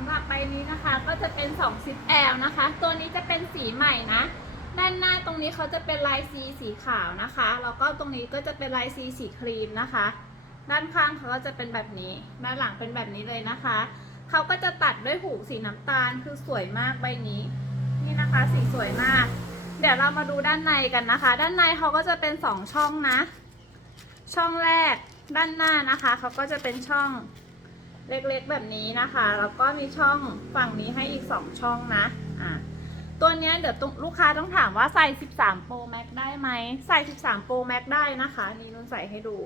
ำหรับใบนี้นะคะ ก็จะเป็น2 10 L นะคะ ตัวนี้จะเป็นสีใหม่นะ ด้านหน้าตรงนี้เขาจะเป็นลายซีสีขาวนะคะ แล้วก็ตรงนี้ก็จะเป็นลายซีสีครีมนะคะ ด้านข้างเขาก็จะเป็นแบบนี้ ด้านหลังเป็นแบบนี้เลยนะคะ เขาก็จะตัดด้วยหูสีน้ำตาล คือสวยมากใบนี้ นี่นะคะสีสวยมาก เดี๋ยวเรามาดูด้านในกันนะคะ ด้านในเขาก็จะเป็นสองช่องนะ ช่องแรกด้านหน้านะคะ เขาก็จะเป็นช่อง เล็กๆแบบนี้นะคะ แล้วก็มีช่องฝั่งนี้ให้อีกสองช่องนะอ่าตัวนี้เดี๋ยวลูกค้าต้องถามว่าใส่ 13 Pro Max ได้ไหมใส่ 13 Pro Max ได้นะคะ นี่นุ่นใส่ให้ดู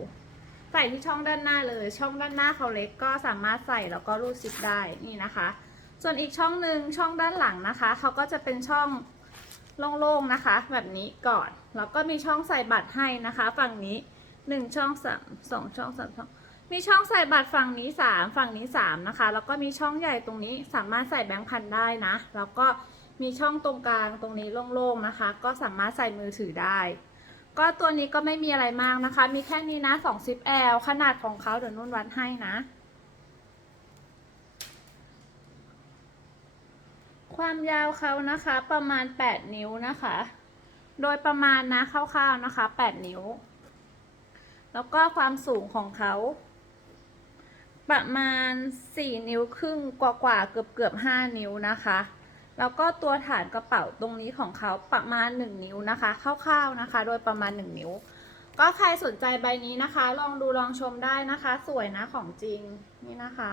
ใส่ที่ช่องด้านหน้าเลย ช่องด้านหน้าเขาเล็กก็สามารถใส่แล้วก็รูดซิปได้นี่นะคะ ส่วนอีกช่องหนึ่งช่องด้านหลังนะคะเขาก็จะเป็นช่องโล่งๆนะคะ แบบนี้ก่อนแล้วก็มีช่องใส่บัตรให้นะคะ ฝั่งนี้หนึ่งช่องสามสองช่องสามช่อง มีช่องใส่บัตรฝั่งนี้สามฝั่งนี้สามนะคะ แล้วก็มีช่องใหญ่ตรงนี้สามารถใส่แบงค์พันได้นะ แล้วก็มีช่องตรงกลางตรงนี้โล่งๆนะคะ ก็สามารถใส่มือถือได้ ก็ตัวนี้ก็ไม่มีอะไรมากนะคะ มีแค่นี้นะ2 0 L ขนาดของเขาเดี๋ยวนุ่นวัดให้นะ ความยาวเขานะคะประมาณ 8 นิ้วนะคะ โดยประมาณนะคร่าวๆนะคะ 8 นิ้ว แล้วก็ความสูงของเขา ประมาณ 4 นิ้วครึ่งกว่าๆเกือบเกือบ5นิ้วนะคะ แล้วก็ตัวฐานกระเป๋าตรงนี้ของเขาประมาณ 1 นิ้วนะคะคร่าวๆนะคะ โดยประมาณ 1 นิ้ว ก็ใครสนใจใบนี้นะคะ ลองดูลองชมได้นะคะ สวยนะของจริงนี่นะคะ